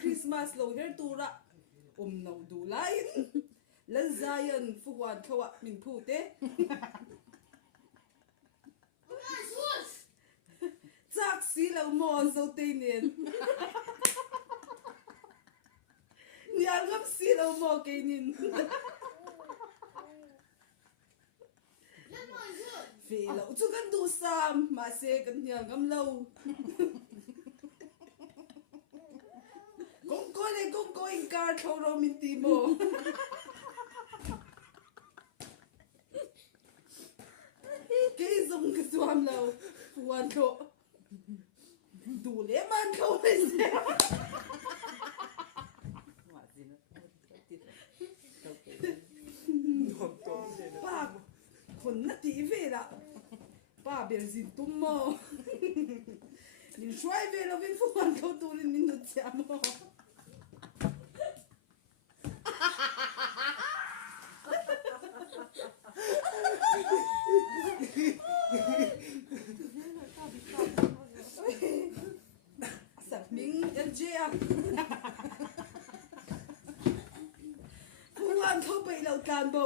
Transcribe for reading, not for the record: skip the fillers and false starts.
Christmas lo her tura no du lain lan zayan fu Huan khawa min phu te chak si lo mo zo te nen nial ngam si lo mo ke nin vì lẩu chú gần đủ sam mà xe cần nhờ ngâm lâu cũng có in car thâu rau min tì mồ cái dùng cái Zuam lâu Huan độ đủ lẽ man khâu này xe baคนน่ะตีเวล่ะป้าเบียร์สิตุ้มโมนินช่วยเวลาเป็นผู้วันเขาตูนินนุชามโมสักมิงเอเจียผู้วันเขาไปเราการเบา